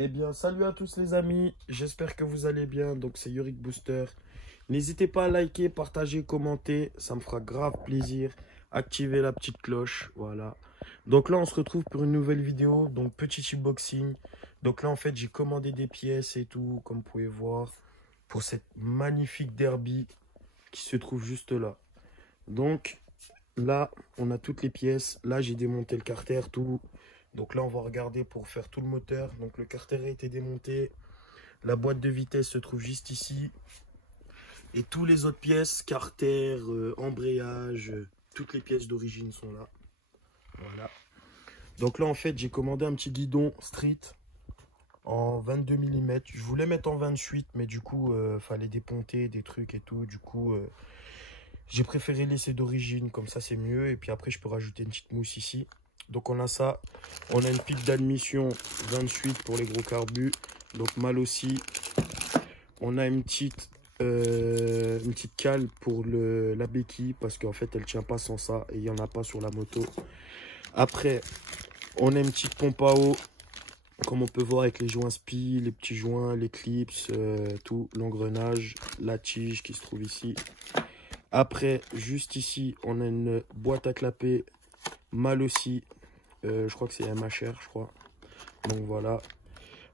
Eh bien, salut à tous les amis, j'espère que vous allez bien. Donc, c'est Yorick Booster. N'hésitez pas à liker, partager, commenter, ça me fera grave plaisir. Activez la petite cloche, voilà. Donc là, on se retrouve pour une nouvelle vidéo, donc petit unboxing. Donc là, en fait, j'ai commandé des pièces et tout, comme vous pouvez voir, pour cette magnifique derby qui se trouve juste là. Donc là, on a toutes les pièces. Là, j'ai démonté le carter, tout. Donc là, on va regarder pour faire tout le moteur. Donc le carter a été démonté. La boîte de vitesse se trouve juste ici. Et tous les autres pièces, carter, embrayage, toutes les pièces d'origine sont là. Voilà. Donc là, en fait, j'ai commandé un petit guidon street en 22 mm. Je voulais mettre en 28, mais du coup, fallait déponter des trucs et tout. Du coup, j'ai préféré laisser d'origine, comme ça c'est mieux. Et puis après, je peux rajouter une petite mousse ici. Donc on a ça. On a une pique d'admission 28 pour les gros carbus. Donc mal aussi. On a une petite cale pour la béquille, parce qu'en fait, elle tient pas sans ça. Et il n'y en a pas sur la moto. Après, on a une petite pompe à eau, comme on peut voir avec les joints spi, les petits joints, les clips, tout, l'engrenage, la tige qui se trouve ici. Après, juste ici, on a une boîte à clapper, mal aussi. Je crois que c'est MHR, je crois. Donc voilà.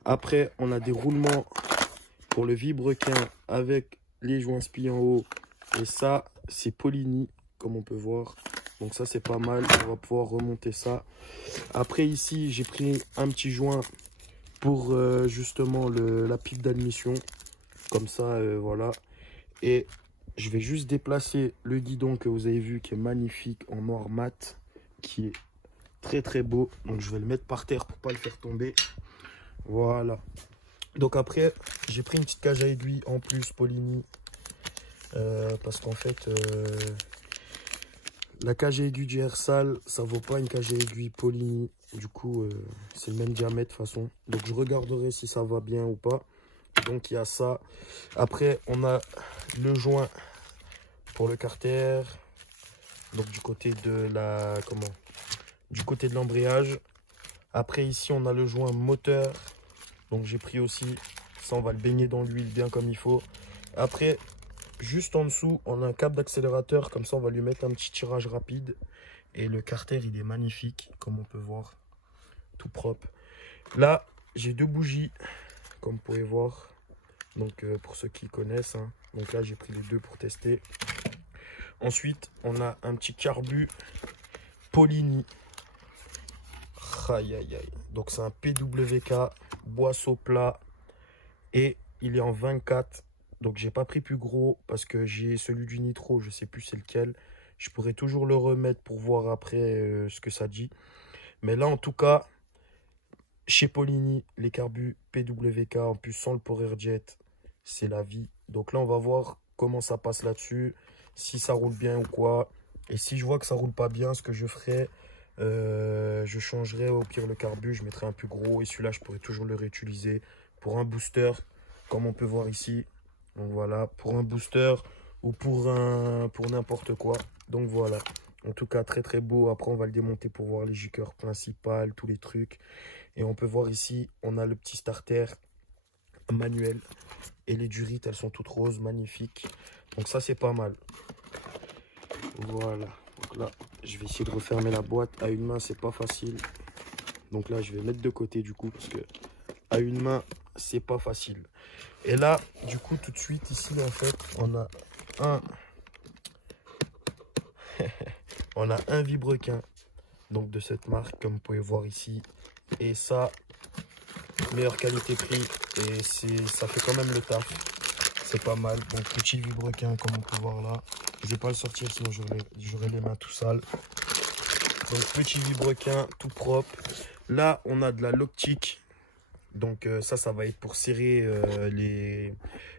Après, on a des roulements pour le vilebrequin avec les joints spi en haut. Et ça, c'est Polini, comme on peut voir. Donc ça, c'est pas mal. On va pouvoir remonter ça. Après, ici, j'ai pris un petit joint pour justement la pipe d'admission. Comme ça, voilà. Et je vais juste déplacer le guidon que vous avez vu, qui est magnifique, en noir mat, qui est très très beau. Donc je vais le mettre par terre pour pas le faire tomber. Voilà. Donc après, j'ai pris une petite cage à aiguille en plus Polini, parce qu'en fait la cage à aiguille du Hersal, ça vaut pas une cage à aiguille Polini. Du coup, c'est le même diamètre de toute façon. Donc je regarderai si ça va bien ou pas. Donc il y a ça. Après, on a le joint pour le carter. Donc du côté de du côté de l'embrayage. Après ici, on a le joint moteur. Donc j'ai pris aussi. Ça, on va le baigner dans l'huile bien comme il faut. Après, juste en dessous, on a un câble d'accélérateur. Comme ça, on va lui mettre un petit tirage rapide. Et le carter, il est magnifique, comme on peut voir. Tout propre. Là, j'ai deux bougies, comme vous pouvez voir. Donc pour ceux qui connaissent, hein. Donc là, j'ai pris les deux pour tester. Ensuite, on a un petit carbu Polini. Aïe, aïe, aïe. Donc c'est un PWK, boisseau plat. Et il est en 24. Donc j'ai pas pris plus gros parce que j'ai celui du Nitro, je sais plus c'est lequel. Je pourrais toujours le remettre pour voir après ce que ça dit. Mais là en tout cas, chez Polini, les carbus PWK, en plus sans le Power Jet, c'est la vie. Donc là on va voir comment ça passe là-dessus, si ça roule bien ou quoi. Et si je vois que ça roule pas bien, ce que je ferai, je changerai au pire le carbu, je mettrai un plus gros. Et celui-là je pourrais toujours le réutiliser pour un booster, comme on peut voir ici. Donc voilà, pour un booster ou pour n'importe quoi. Donc voilà, en tout cas très très beau. Après on va le démonter pour voir les jukers principales, tous les trucs. Et on peut voir ici, on a le petit starter manuel. Et les durites, elles sont toutes roses, magnifiques. Donc ça c'est pas mal. Voilà, donc là je vais essayer de refermer la boîte. À une main c'est pas facile. Donc là je vais mettre de côté du coup, parce que à une main c'est pas facile. Et là du coup tout de suite ici en fait on a un vilebrequin, donc de cette marque comme vous pouvez voir ici. Et ça, meilleure qualité prix, et ça fait quand même le taf, c'est pas mal. Donc petit vilebrequin comme on peut voir là, je vais pas le sortir sinon j'aurai les mains tout sales. Donc petit vilebrequin tout propre. Là on a de la Loctic. Donc ça va être pour serrer les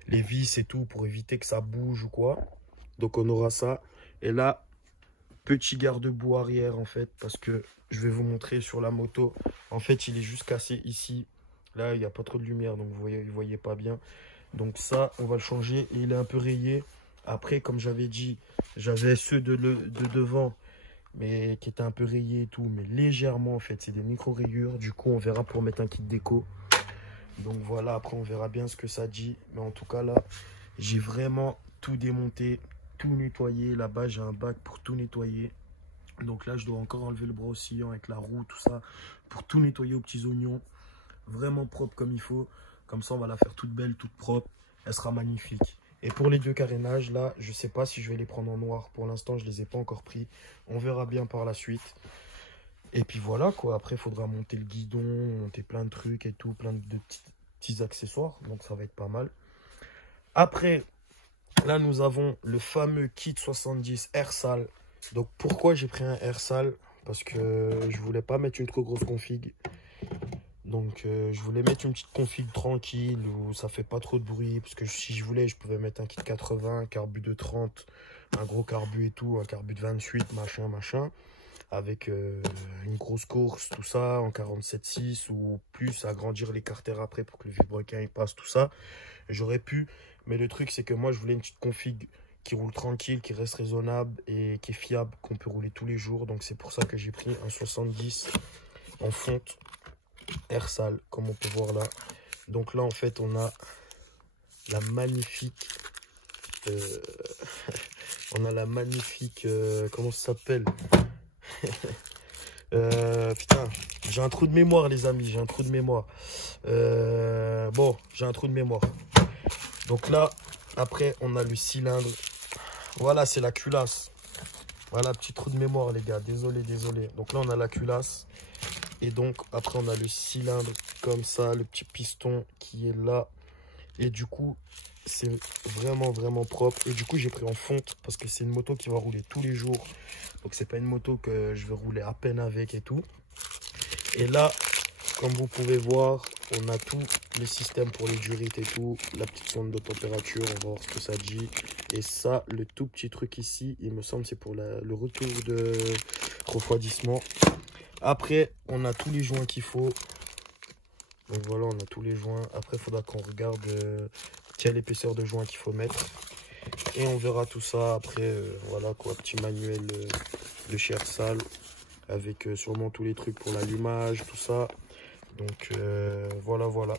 vis et tout, pour éviter que ça bouge ou quoi. Donc on aura ça. Et là, petit garde-boue arrière en fait, parce que je vais vous montrer sur la moto. En fait, il est juste cassé ici. Là, il n'y a pas trop de lumière, donc vous voyez pas bien. Donc ça, on va le changer. Et il est un peu rayé. Après, comme j'avais dit, j'avais ceux de devant, mais qui étaient un peu rayés et tout, mais légèrement en fait. C'est des micro-rayures. Du coup, on verra pour mettre un kit déco. Donc voilà, après on verra bien ce que ça dit. Mais en tout cas là, j'ai vraiment tout démonté, tout nettoyé. Là-bas, j'ai un bac pour tout nettoyer. Donc là, je dois encore enlever le bras oscillant avec la roue, tout ça, pour tout nettoyer aux petits oignons. Vraiment propre comme il faut. Comme ça, on va la faire toute belle, toute propre. Elle sera magnifique. Et pour les deux carénages, là, je sais pas si je vais les prendre en noir. Pour l'instant, je les ai pas encore pris. On verra bien par la suite. Et puis voilà, quoi. Après, il faudra monter le guidon, monter plein de trucs et tout, plein de petits accessoires. Donc, ça va être pas mal. Après, là, nous avons le fameux kit 70 Airsal. Donc, pourquoi j'ai pris un Airsal? Parce que je voulais pas mettre une trop grosse config. Donc, je voulais mettre une petite config tranquille où ça fait pas trop de bruit. Parce que si je voulais, je pouvais mettre un kit 80, un carbu de 30, un gros carbu et tout, un carbu de 28, machin, machin. Avec une grosse course, tout ça, en 47.6 ou plus, agrandir les carters après pour que le vilebrequin il passe, tout ça. J'aurais pu, mais le truc c'est que moi je voulais une petite config qui roule tranquille, qui reste raisonnable et qui est fiable, qu'on peut rouler tous les jours. Donc c'est pour ça que j'ai pris un 70 en fonte Airsal, comme on peut voir là. Donc là en fait on a la magnifique on a la magnifique comment ça s'appelle putain, j'ai un trou de mémoire les amis, j'ai un trou de mémoire. Bon, j'ai un trou de mémoire. Donc là, après, on a le cylindre. Voilà, c'est la culasse. Voilà, petit trou de mémoire les gars, désolé, désolé. Donc là, on a la culasse. Et donc, après, on a le cylindre comme ça, le petit piston qui est là. Et du coup, c'est vraiment, vraiment propre. Et du coup, j'ai pris en fonte parce que c'est une moto qui va rouler tous les jours. Donc, c'est pas une moto que je vais rouler à peine avec et tout. Et là, comme vous pouvez voir, on a tout le système pour les durites et tout. La petite sonde de température, on va voir ce que ça dit. Et ça, le tout petit truc ici, il me semble c'est pour le retour de refroidissement. Après, on a tous les joints qu'il faut. Donc voilà, on a tous les joints. Après, il faudra qu'on regarde quelle épaisseur de joint qu'il faut mettre. Et on verra tout ça après. Voilà quoi, petit manuel de chez Airsal. Avec sûrement tous les trucs pour l'allumage, tout ça. Donc voilà, voilà.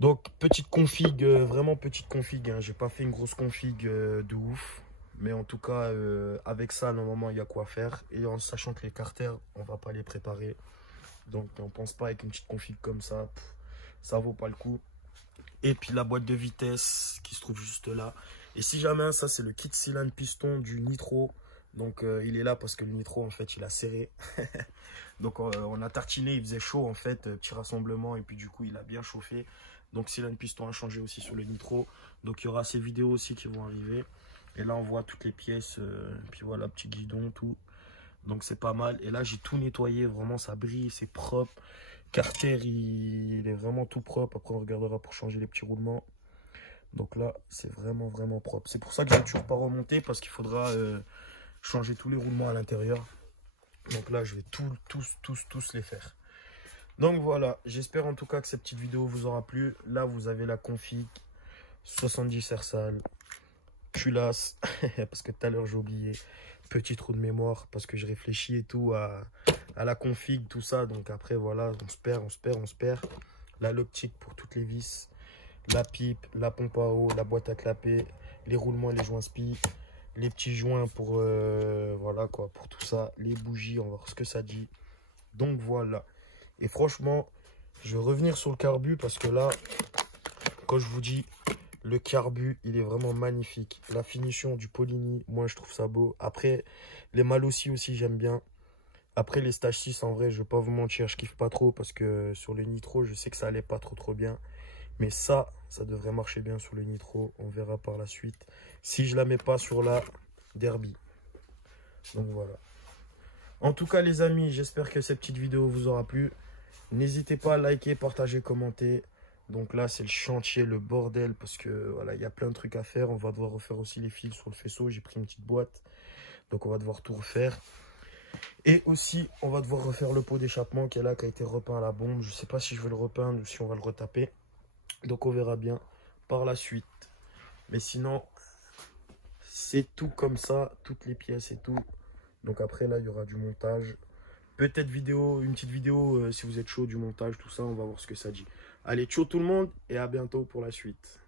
Donc petite config, vraiment petite config. Hein. J'ai pas fait une grosse config de ouf. Mais en tout cas, avec ça, normalement, il y a quoi faire. Et en sachant que les carters, on va pas les préparer. Donc on pense pas avec une petite config comme ça. Ça vaut pas le coup. Et puis la boîte de vitesse qui se trouve juste là. Et si jamais, ça c'est le kit cylindre piston du Nitro. Donc il est là parce que le Nitro en fait il a serré. Donc on a tartiné, il faisait chaud en fait, petit rassemblement et puis du coup il a bien chauffé. Donc cylindre piston a changé aussi sur le Nitro. Donc il y aura ces vidéos aussi qui vont arriver. Et là on voit toutes les pièces, puis voilà, petit guidon, tout. Donc c'est pas mal. Et là j'ai tout nettoyé, vraiment ça brille, c'est propre. Carter il est vraiment tout propre. Après on regardera pour changer les petits roulements. Donc là c'est vraiment vraiment propre. C'est pour ça que j'ai toujours pas remonté parce qu'il faudra changer tous les roulements à l'intérieur. Donc là je vais tous les faire. Donc voilà, j'espère en tout cas que cette petite vidéo vous aura plu. Là vous avez la config 70 Airsal, culasse, parce que tout à l'heure j'ai oublié, petit trou de mémoire, parce que je réfléchis et tout à la config, tout ça. Donc après voilà, on se perd. La l'optique pour toutes les vis, la pipe, la pompe à eau, la boîte à clapper, les roulements et les joints spi, les petits joints pour voilà quoi, pour tout ça, les bougies, on va voir ce que ça dit. Donc voilà. Et franchement, je vais revenir sur le carbu parce que là, quand je vous dis le carbu, il est vraiment magnifique. La finition du Polini, moi je trouve ça beau. Après, les Malossi aussi, j'aime bien. Après, les Stage 6, en vrai, je vais pas vous mentir, je kiffe pas trop parce que sur le Nitro, je sais que ça allait pas trop bien. Mais ça devrait marcher bien sur le Nitro. On verra par la suite. Si je la mets pas sur la Derby. Donc voilà. En tout cas, les amis, j'espère que cette petite vidéo vous aura plu. N'hésitez pas à liker, partager, commenter. Donc là, c'est le chantier, le bordel, parce que voilà, il y a plein de trucs à faire. On va devoir refaire aussi les fils sur le faisceau. J'ai pris une petite boîte. Donc on va devoir tout refaire. Et aussi, on va devoir refaire le pot d'échappement qui est là, qui a été repeint à la bombe. Je ne sais pas si je vais le repeindre ou si on va le retaper. Donc on verra bien par la suite. Mais sinon, c'est tout comme ça, toutes les pièces et tout. Donc après là, il y aura du montage. Peut-être une petite vidéo si vous êtes chaud du montage, tout ça, on va voir ce que ça dit. Allez, ciao tout le monde et à bientôt pour la suite.